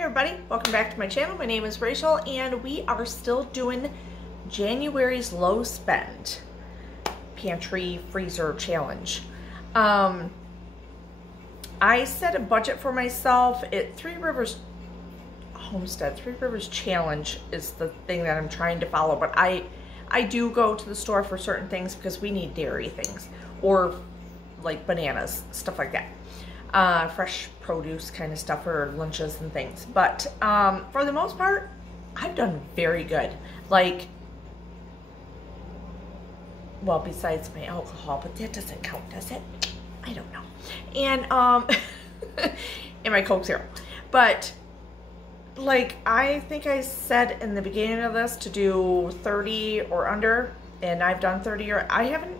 Hey everybody, welcome back to my channel. My name is Rachel and we are still doing January's low spend pantry freezer challenge. I set a budget for myself at Three Rivers Homestead. Three Rivers Challenge is the thing that I'm trying to follow, but I do go to the store for certain things because we need dairy things or like bananas, stuff like that. Fresh produce kind of stuff for lunches and things. But for the most part, I've done very good. Like, well, besides my alcohol, but that doesn't count, does it? I don't know. And and my Coke Zero. But like, I think I said in the beginning of this to do 30 or under, and I've done 30 or I haven't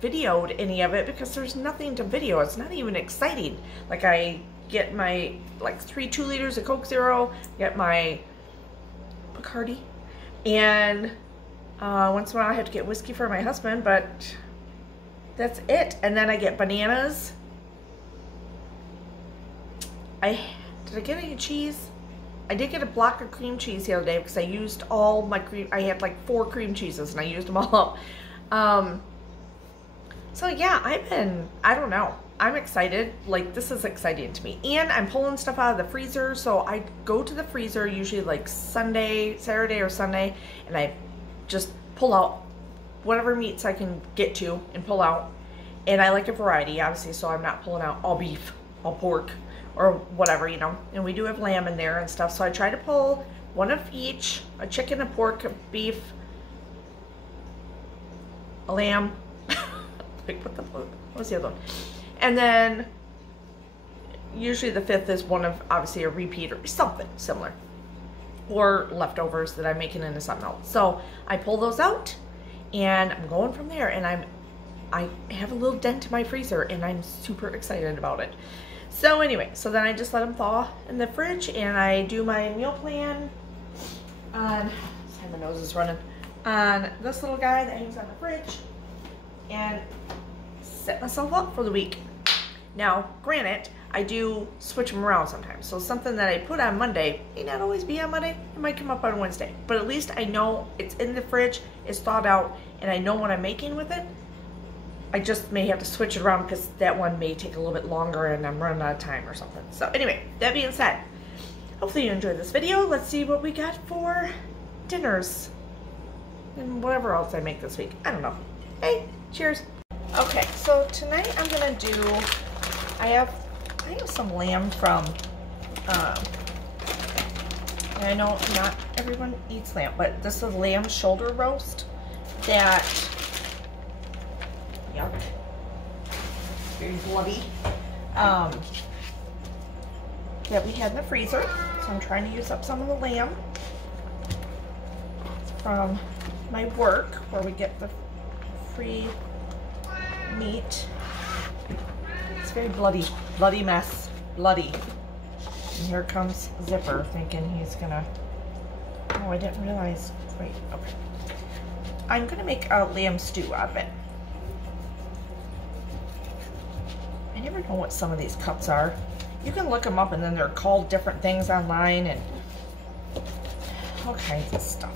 videoed any of it because there's nothing to video. It's not even exciting. Like, I get my like 3 2-liters of Coke Zero, get my Bacardi, and once in a while I have to get whiskey for my husband, but that's it. And then I get bananas. Did I get any cheese? I did get a block of cream cheese the other day because I used all my cream. I had like 4 cream cheeses and I used them all up. So yeah, I don't know. I'm excited. Like, this is exciting to me. And I'm pulling stuff out of the freezer. So I go to the freezer usually like Saturday or Sunday, and I just pull out whatever meats I can get to and pull out. And I like a variety, obviously, so I'm not pulling out all beef, all pork, or whatever, you know. And we do have lamb in there and stuff. So I try to pull one of each: a chicken, a pork, a beef, a lamb. Like, what was the other one? And then usually the 5th is one of, obviously, a repeat or something similar, or leftovers that I'm making into something else. So I pull those out and I'm going from there, and I have a little dent in my freezer and I'm super excited about it. So anyway, so then I just let them thaw in the fridge, and I do my meal plan on, sorry, my nose is running, on this little guy that hangs on the fridge, and set myself up for the week. Now, granted, I do switch them around sometimes. So something that I put on Monday may not always be on Monday. It might come up on Wednesday. But at least I know it's in the fridge, it's thawed out, and I know what I'm making with it. I just may have to switch it around because that one may take a little bit longer and I'm running out of time or something. So anyway, that being said, hopefully you enjoyed this video. Let's see what we got for dinners and whatever else I make this week. I don't know. Hey, cheers. Okay, so tonight I'm gonna do, I have some lamb from, and I know not everyone eats lamb, but this is lamb shoulder roast that, yuck, very bloody, that we had in the freezer. So I'm trying to use up some of the lamb from my work, where we get the free meat. It's very bloody mess, bloody. And here comes Zipper thinking he's gonna, oh, I didn't realize, wait, okay. I'm gonna make a lamb stew out of it. I never know what some of these cuts are. You can look them up, and then they're called different things online and all kinds of stuff.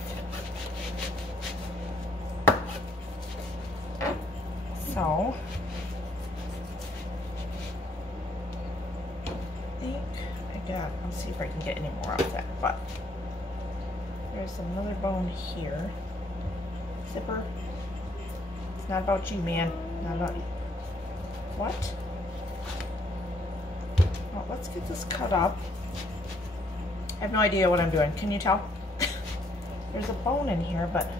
So, I think I got, I'll see if I can get any more out of that, but there's another bone here. Zipper, it's not about you, man. Not about you. What? Well, let's get this cut up. I have no idea what I'm doing. Can you tell? There's a bone in here, but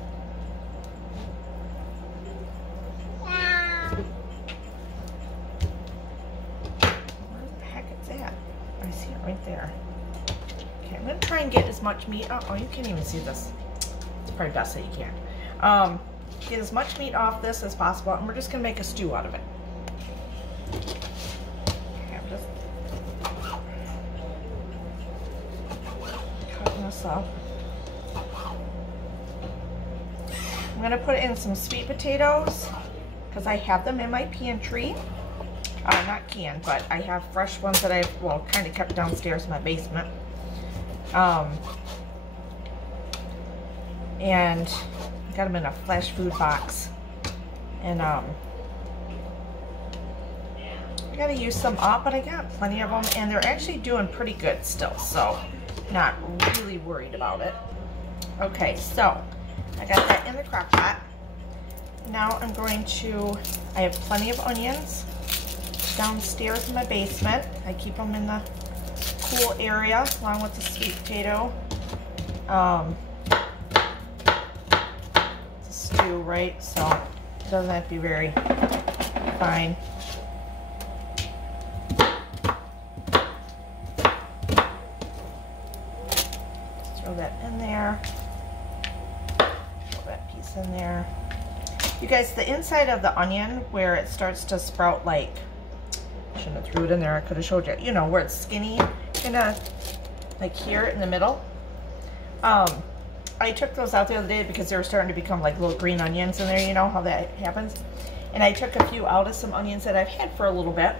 right there. Okay, I'm gonna try and get as much meat. Oh, you can't even see this. It's probably best that you can't. Get as much meat off this as possible, and we're just gonna make a stew out of it. Okay, I'm just cutting this up. I'm gonna put in some sweet potatoes because I have them in my pantry. Not canned, but I have fresh ones that I've, well, kind of kept downstairs in my basement. And I got them in a flash food box. And I gotta use some up, but I got plenty of them, and they're actually doing pretty good still, so not really worried about it. Okay, so I got that in the crock pot. Now I'm going to, I have plenty of onions downstairs in my basement. I keep them in the cool area along with the sweet potato. It's a stew, right? So it doesn't have to be very fine. Throw that in there. Throw that piece in there. You guys, the inside of the onion where it starts to sprout, like, I shouldn't have threw it in there, I could have showed you, you know, where it's skinny, kind of like here in the middle. I took those out the other day because they were starting to become like little green onions in there, you know how that happens. And I took a few out of some onions that I've had for a little bit,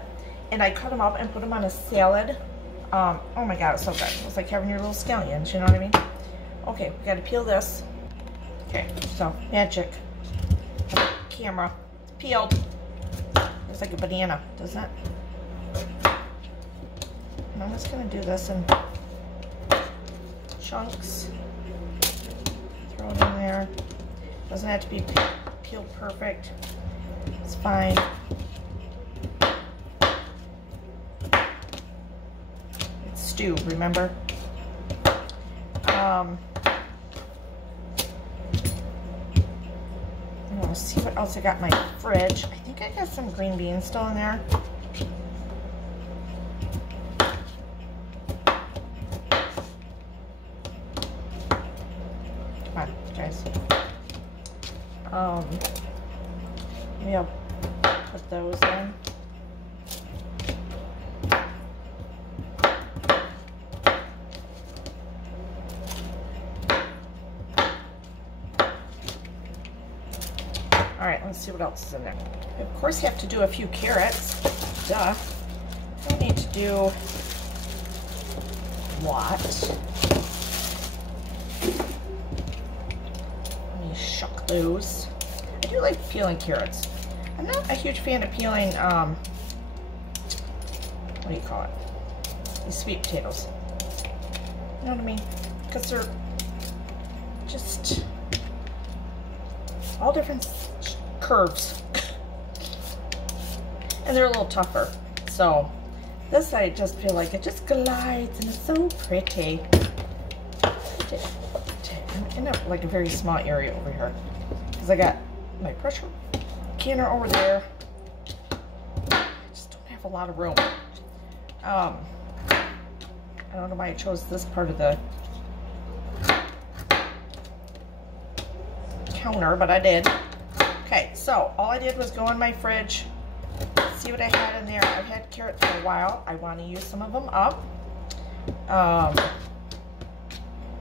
and I cut them up and put them on a salad. Oh my god, it's so good. It's like having your little scallions, you know what I mean? Okay, we gotta peel this. Okay, so magic. Camera. It's peeled. Looks like a banana, doesn't it? And I'm just gonna do this in chunks. Throw it in there. Doesn't have to be peeled perfect. It's fine. It's stew, remember? Let's see what else I got in my fridge. I think I got some green beans still in there. Come on, guys. Maybe I'll put those in. All right, let's see what else is in there. I, of course, have to do a few carrots. Duh. I need to do what? Let me shuck those. I do like peeling carrots. I'm not a huge fan of peeling, what do you call it? These sweet potatoes. You know what I mean? Because they're just all different curves. And they're a little tougher. So this I just feel like it just glides and it's so pretty. I'm in like a very small area over here because I got my pressure canner over there. I just don't have a lot of room. I don't know why I chose this part of the counter, but I did. Okay, so all I did was go in my fridge, see what I had in there. I've had carrots for a while. I want to use some of them up.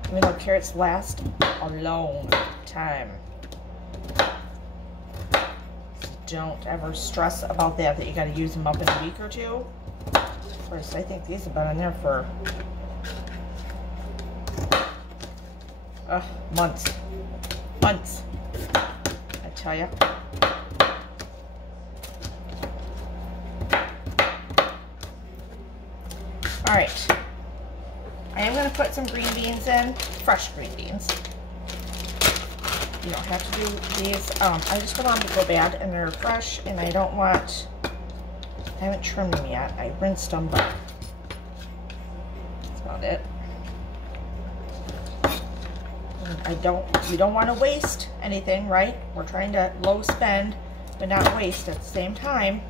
Even though carrots last a long time. So don't ever stress about that you got to use them up in a week or two. Of course, I think these have been in there for months. Months. Tell you. All right, I am going to put some green beans in, fresh green beans. You don't have to do these. I just don't want them to go bad, and they're fresh, and I don't want, I haven't trimmed them yet. I rinsed them, but that's about it. You don't want to waste anything, right? We're trying to low spend, but not waste at the same time.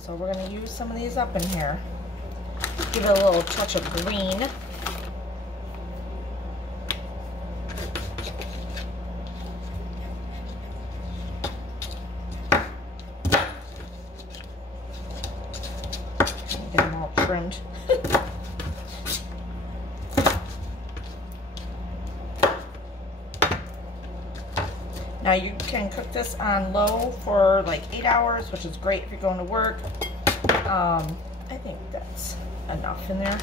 So we're going to use some of these up in here. Give it a little touch of green. Get them all trimmed. Now you can cook this on low for like 8 hours, which is great if you're going to work. I think that's enough in there.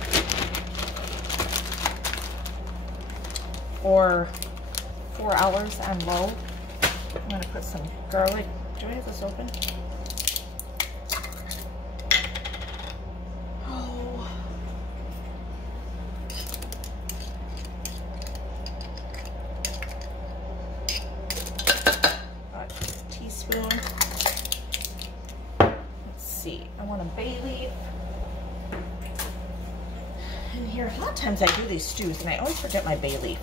For 4 hours on low. I'm gonna put some garlic. Do I have this open? Oh. A teaspoon. Let's see. I want a bay leaf. And here, a lot of times I do these stews and I always forget my bay leaf.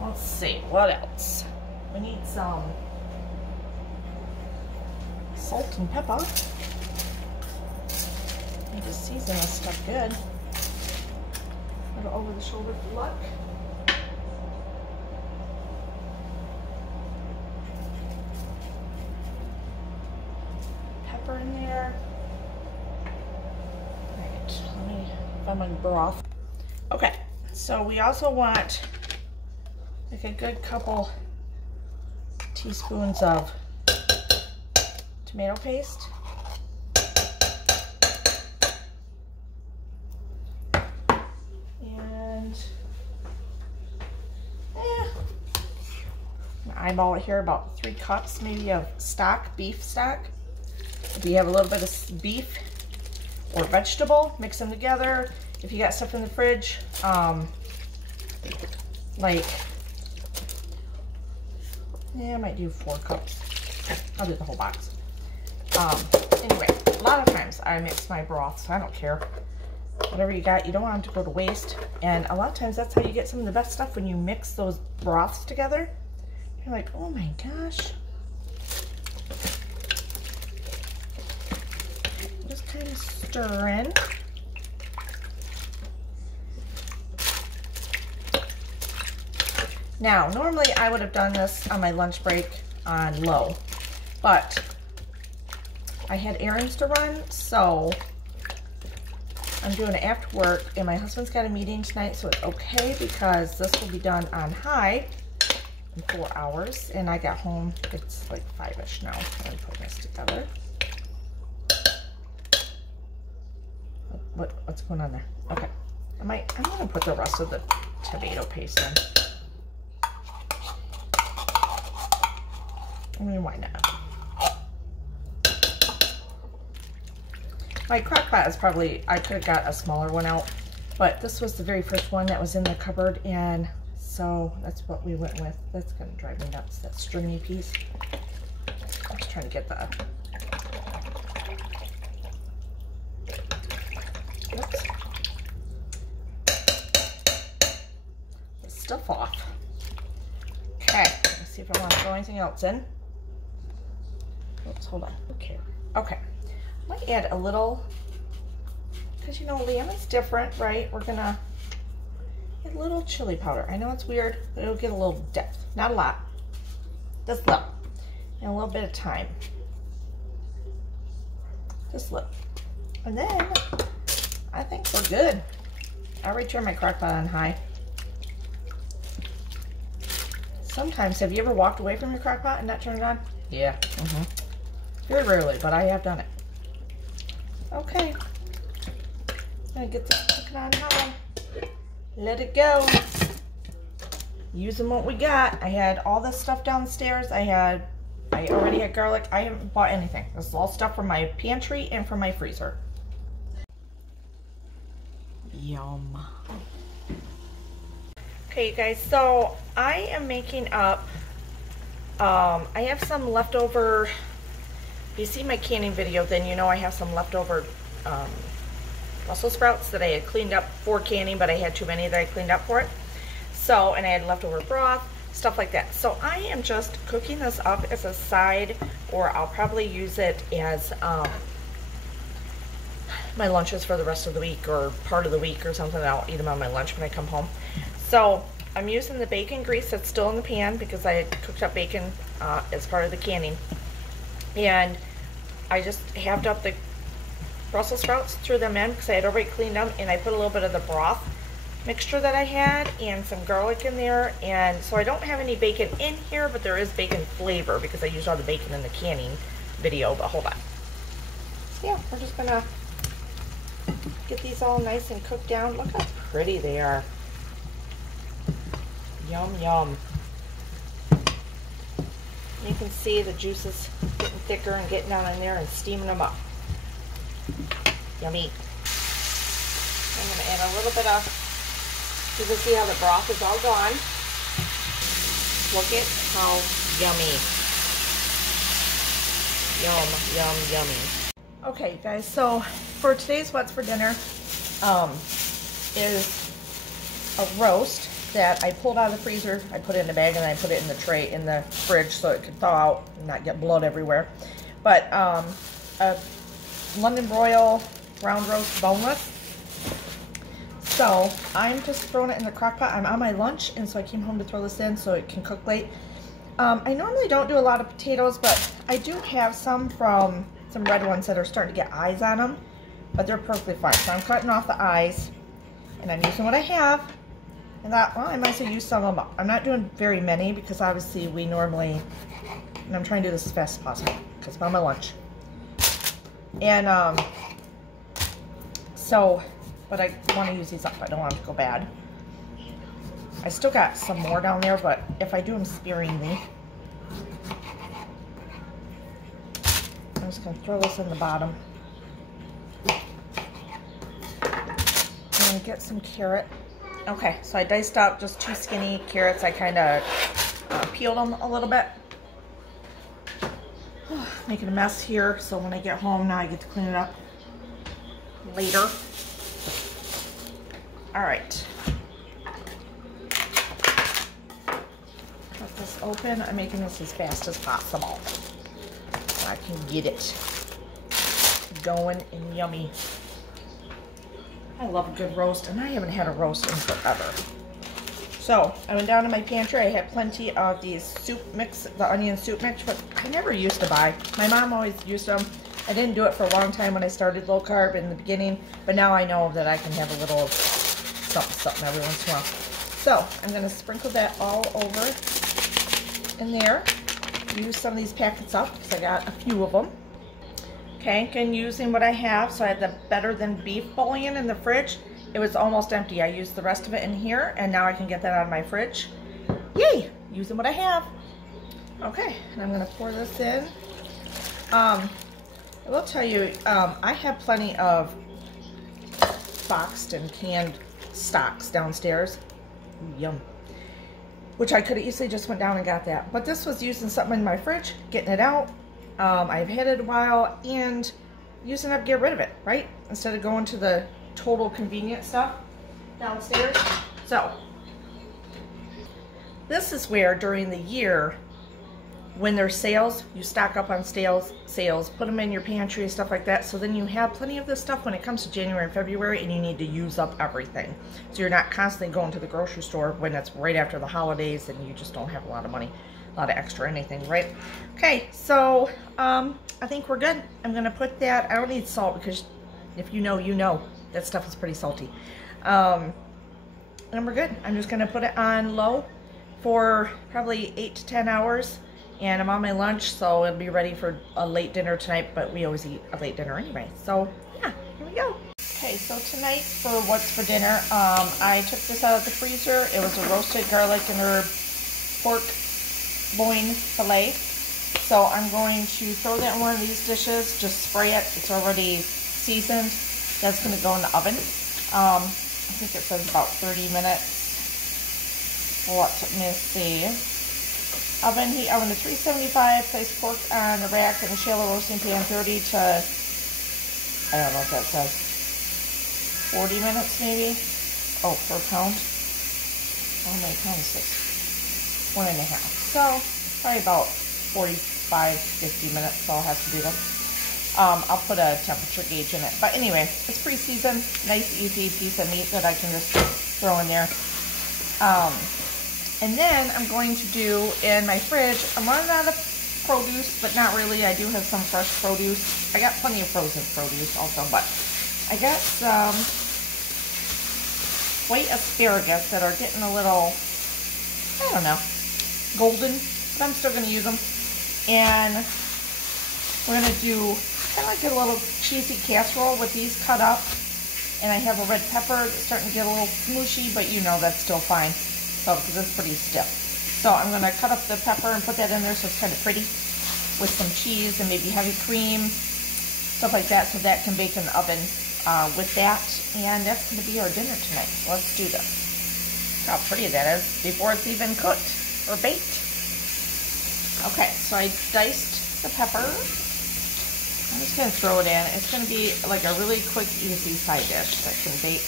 Let's see, what else? We need some salt and pepper. Need to season this stuff good. A little over the shoulder look. Pepper in there. Alright, let me find my broth. Okay, so we also want like a good couple teaspoons of tomato paste. And eyeball it here, about 3 cups maybe of stock, beef stock. If you have a little bit of beef or vegetable, mix them together. If you got stuff in the fridge, like, yeah, I might do 4 cups. I'll do the whole box. Anyway, a lot of times I mix my broth, so I don't care. Whatever you got, you don't want them to go to waste. And a lot of times that's how you get some of the best stuff, when you mix those broths together. You're like, oh my gosh. Just kind of stirring. Now, normally I would have done this on my lunch break on low, but I had errands to run, so I'm doing it after work, and my husband's got a meeting tonight, so it's okay because this will be done on high in 4 hours, and I got home, it's like 5-ish now. I'm putting this together. What's going on there? Okay, I'm gonna put the rest of the tomato paste in. I mean, why not? My crock pot is probably, I could have got a smaller one out, but this was the very first one that was in the cupboard, and so that's what we went with. That's gonna drive me nuts, that stringy piece. I'm just trying to get the, oops, the stuff off. Okay, let's see if I want to throw anything else in. Oops, hold on. Okay. Okay. I might add a little, because you know, lamb is different, right? We're gonna add a little chili powder. I know it's weird, but it'll get a little depth. Not a lot. Just a little. And a little bit of thyme. Just a little. And then, I think we're good. I already turned my crock pot on high. Sometimes, have you ever walked away from your crock pot and not turned it on? Yeah. Very rarely, but I have done it. Okay. I'm gonna get this cooking on high. Let it go. Using what we got. I had all this stuff downstairs. I already had garlic. I haven't bought anything. This is all stuff from my pantry and from my freezer. Yum. Okay, you guys, so I am making up, I have some leftover, if you see my canning video, then you know I have some leftover Brussels sprouts that I had cleaned up for canning, but I had too many that I cleaned up for it. So, and I had leftover broth, stuff like that. So I am just cooking this up as a side, or I'll probably use it as my lunches for the rest of the week, or part of the week or something. I'll eat them on my lunch when I come home. So I'm using the bacon grease that's still in the pan because I had cooked up bacon as part of the canning. And I just halved up the Brussels sprouts, threw them in because I had already cleaned them, and I put a little bit of the broth mixture that I had and some garlic in there. And so I don't have any bacon in here, but there is bacon flavor because I used all the bacon in the canning video. But hold on. So yeah, we're just gonna get these all nice and cooked down. Look how pretty they are. Yum, yum. You can see the juices getting thicker and getting down in there and steaming them up. Yummy. I'm going to add a little bit of, you can see how the broth is all gone. Look at how yummy. Yum, yum, yummy. Okay, guys, so for today's What's for Dinner is a roast that I pulled out of the freezer. I put it in a bag and I put it in the tray in the fridge so it could thaw out and not get blood everywhere. But a London broil round roast boneless. So I'm just throwing it in the crock pot. I'm on my lunch, and so I came home to throw this in so it can cook late. I normally don't do a lot of potatoes, but I do have some from some red ones that are starting to get eyes on them, but they're perfectly fine. So I'm cutting off the eyes, and I'm using what I have. And that, well, I might as well use some of them up. I'm not doing very many because obviously we normally, and I'm trying to do this as fast as possible because I'm on my lunch. And so, but I want to use these up. I don't want them to go bad. I still got some more down there, but if I do them sparingly, I'm just going to throw this in the bottom. I'm going to get some carrot. Okay, so I diced up just 2 skinny carrots. I kind of peeled them a little bit. Making a mess here, so when I get home now I get to clean it up later. All right. Cut this open. I'm making this as fast as possible so I can get it going and yummy. I love a good roast, and I haven't had a roast in forever. So I went down to my pantry. I had plenty of these soup mix, the onion soup mix, but I never used to buy. My mom always used them. I didn't do it for a long time when I started low carb in the beginning, but now I know that I can have a little something every once in a while. So I'm going to sprinkle that all over in there. Use some of these packets up because I got a few of them. Okay, again, using what I have. So I had the Better Than Beef bouillon in the fridge. It was almost empty. I used the rest of it in here, and now I can get that out of my fridge. Yay! Using what I have. Okay, and I'm going to pour this in. I will tell you, I have plenty of boxed and canned stocks downstairs. Yum. Which I could have easily just went down and got that. But this was using something in my fridge, getting it out. I've had it a while, and using it up, get rid of it, right? Instead of going to the total convenient stuff downstairs. So this is where during the year, when there's sales, you stock up on sales, put them in your pantry and stuff like that, so then you have plenty of this stuff when it comes to January and February, and you need to use up everything. So you're not constantly going to the grocery store when it's right after the holidays and you just don't have a lot of money, a lot of extra anything, right? Okay, so I think we're good. I'm gonna put that, I don't need salt because if you know, you know. That stuff is pretty salty. And we're good. I'm just gonna put it on low for probably 8 to 10 hours. And I'm on my lunch, so it'll be ready for a late dinner tonight, but we always eat a late dinner anyway. So yeah, here we go. Okay, so tonight for What's for Dinner, I took this out of the freezer. It was a roasted garlic and herb pork loin filet. So I'm going to throw that in one of these dishes, just spray it. It's already seasoned. That's going to go in the oven. I think it says about 30 minutes. Let me see. Oven, heat oven to 375. Place pork on the rack in a shallow roasting pan 30 to, I don't know what that says, 40 minutes maybe. Oh, per pound. How many pounds is this? 1.5. So probably about 45, 50 minutes. So I'll have to do this. I'll put a temperature gauge in it. But anyway, it's pre-seasoned. Nice, easy piece of meat that I can just throw in there. And then I'm going to do in my fridge, I'm running out of produce, but not really. I do have some fresh produce. I got plenty of frozen produce also, but I got some white asparagus that are getting a little, I don't know, golden, but I'm still going to use them. And we're going to do kind of like a little cheesy casserole with these cut up. And I have a red pepper that's starting to get a little smooshy, but you know that's still fine, so because it's pretty stiff. So I'm going to cut up the pepper and put that in there so it's kind of pretty, with some cheese and maybe heavy cream, stuff like that, so that can bake in the oven with that. And that's going to be our dinner tonight. Let's do this. Look how pretty that is before it's even cooked or baked. Okay, so I diced the pepper. I'm just going to throw it in. It's going to be like a really quick, easy side dish that can bake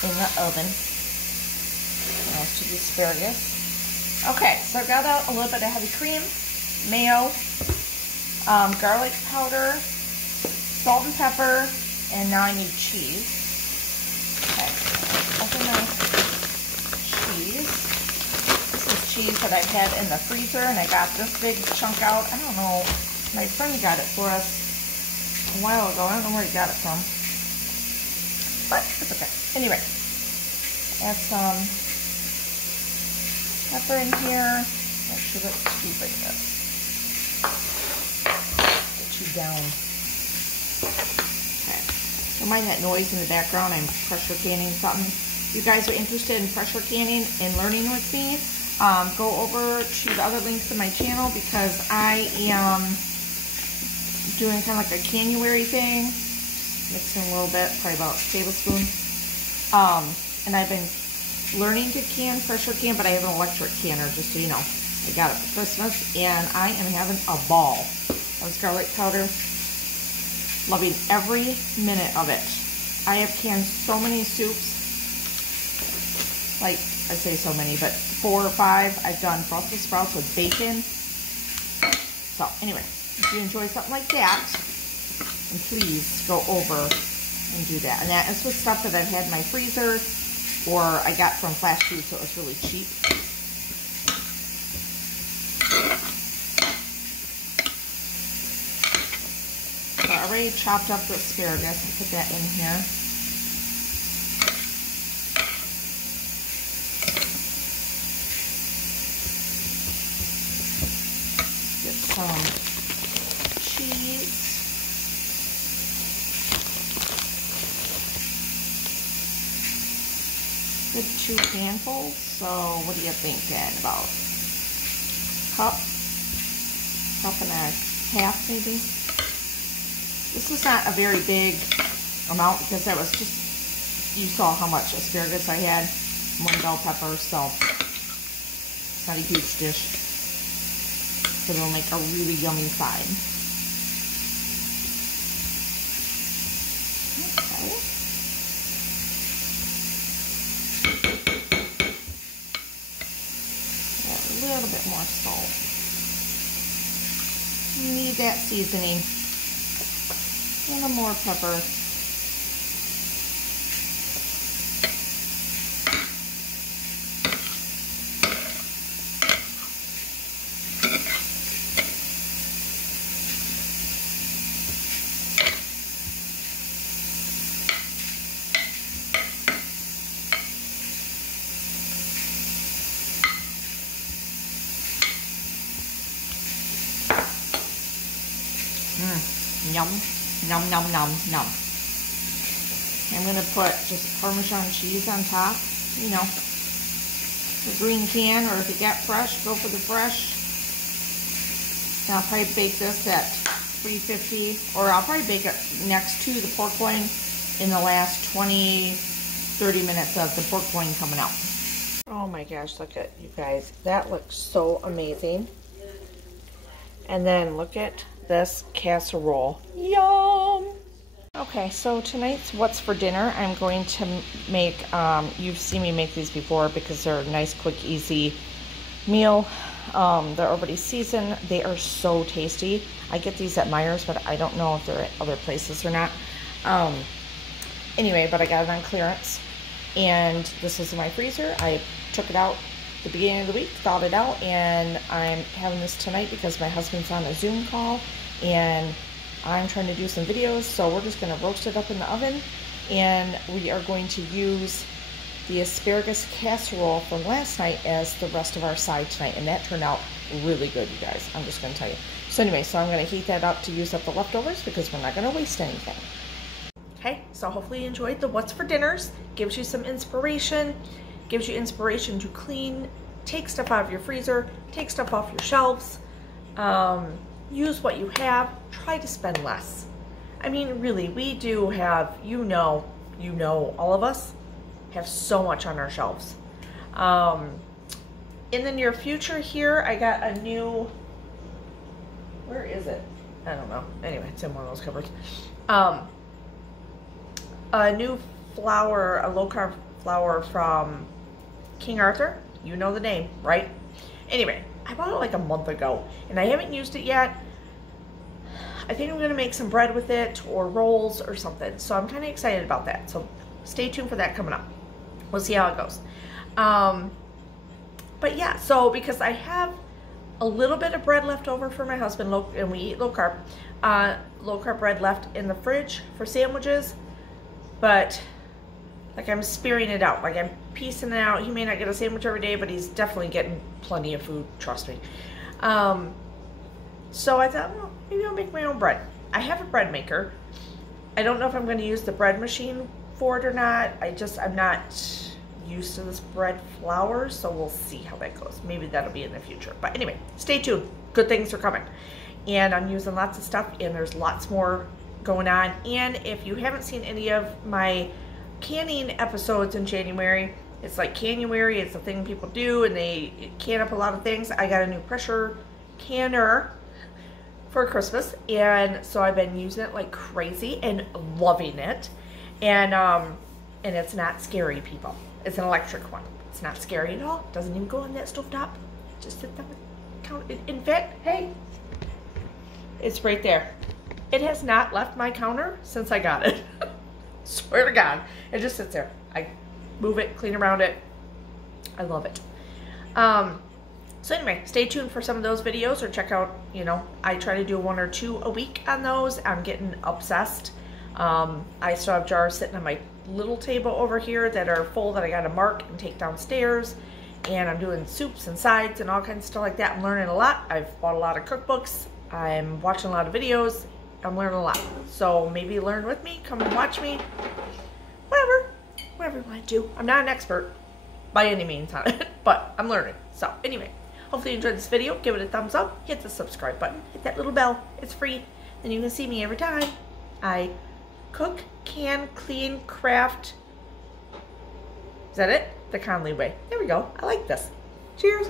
in the oven. Nice to the asparagus. Okay, so I got out a little bit of heavy cream, mayo, garlic powder, salt and pepper, and now I need cheese. Okay, open the cheese. This is cheese that I had in the freezer, and I got this big chunk out. I don't know. My friend got it for us a while ago. I don't know where he got it from, but it's okay. Anyway, add some pepper in here. Make sure that you bring this. Get you down. Okay. Don't mind that noise in the background. I'm pressure canning something. If you guys are interested in pressure canning and learning with me, go over to the other links in my channel, because I am doing kind of like a canuary thing, mixing a little bit, probably about a tablespoon. And I've been learning to pressure can, but I have an electric canner, just so you know. I got it for Christmas, and I am having a ball. That was garlic powder. Loving every minute of it. I have canned so many soups. Like, I say so many, but 4 or 5. I've done Brussels sprouts with bacon. So, anyway. If you enjoy something like that, then please go over and do that. And that is with stuff that I've had in my freezer, or I got from fast food, so it was really cheap. So I already chopped up the asparagus and put that in here. Get some cheese. Good 2 handfuls. So what do you think then? About cup and a half maybe. This is not a very big amount, because that was just, you saw how much asparagus I had, 1 bell pepper, so it's not a huge dish. But it'll make a really yummy side. A little bit more salt. You need that seasoning. A little more pepper. Yum, num, num, num, num. I'm going to put just Parmesan cheese on top. You know, the green can, or if you got fresh, go for the fresh. And I'll probably bake this at 350, or I'll probably bake it next to the pork loin in the last 20-30 minutes of the pork loin coming out. Oh my gosh, look at you guys. That looks so amazing. And then look at this casserole. Yum! Okay, so tonight's what's for dinner. I'm going to make, you've seen me make these before because they're a nice, quick, easy meal. They're already seasoned. They are so tasty. I get these at Meijer's, but I don't know if they're at other places or not. Anyway, but I got it on clearance. And this is in my freezer. I took it out the beginning of the week, thawed it out, and I'm having this tonight because my husband's on a Zoom call and I'm trying to do some videos, so we're just gonna roast it up in the oven And we are going to use the asparagus casserole from last night as the rest of our side tonight. And that turned out really good, you guys. I'm just going to tell you. So anyway, so I'm going to heat that up to use up the leftovers because we're not going to waste anything. Okay, so hopefully you enjoyed the what's for dinners. Gives you some inspiration. Gives you inspiration to clean, take stuff out of your freezer, take stuff off your shelves. Use what you have. Try to spend less. I mean, really, we do have, you know, all of us have so much on our shelves. In the near future here, I got a new, where is it? I don't know. Anyway, it's in one of those cupboards. A new flour, a low-carb flour from King Arthur. You know the name, right? Anyway, I bought it like a month ago, and I haven't used it yet. I think I'm going to make some bread with it, or rolls, or something. So I'm kind of excited about that. So stay tuned for that coming up. We'll see how it goes. But yeah, so because I have a little bit of bread left over for my husband, and we eat low carb bread left in the fridge for sandwiches. But like I'm spearing it out, like I'm piecing it out. He may not get a sandwich every day, but he's definitely getting plenty of food, trust me. So I thought, well, maybe I'll make my own bread. I have a bread maker. I don't know if I'm going to use the bread machine for it or not. I'm not used to this bread flour, so we'll see how that goes. Maybe that'll be in the future. But anyway, stay tuned. Good things are coming. And I'm using lots of stuff, and there's lots more going on. And if you haven't seen any of my canning episodes in January, it's like Canuary, it's a thing people do, and they can up a lot of things. I got a new pressure canner for Christmas, and so I've been using it like crazy and loving it. And it's not scary, people. It's an electric one. It's not scary at all. Doesn't even go on that stovetop. Just sit there and count it. In fact, hey, it's right there. It has not left my counter since I got it. Swear to God, it just sits there. I move it, clean around it. I love it. So anyway, stay tuned for some of those videos, or check out, you know, I try to do 1 or 2 a week on those. I'm getting obsessed. I still have jars sitting on my little table over here that are full that I got to mark and take downstairs. And I'm doing soups and sides and all kinds of stuff like that. I'm learning a lot. I've bought a lot of cookbooks. I'm watching a lot of videos. I'm learning a lot. So maybe learn with me. Come and watch me. Whatever you want to do. I'm not an expert by any means on it, but I'm learning. So anyway, hopefully you enjoyed this video. Give it a thumbs up. Hit the subscribe button. Hit that little bell. It's free. And you can see me every time I cook, can, clean, craft. Is that it? The Connelly way. There we go. I like this. Cheers.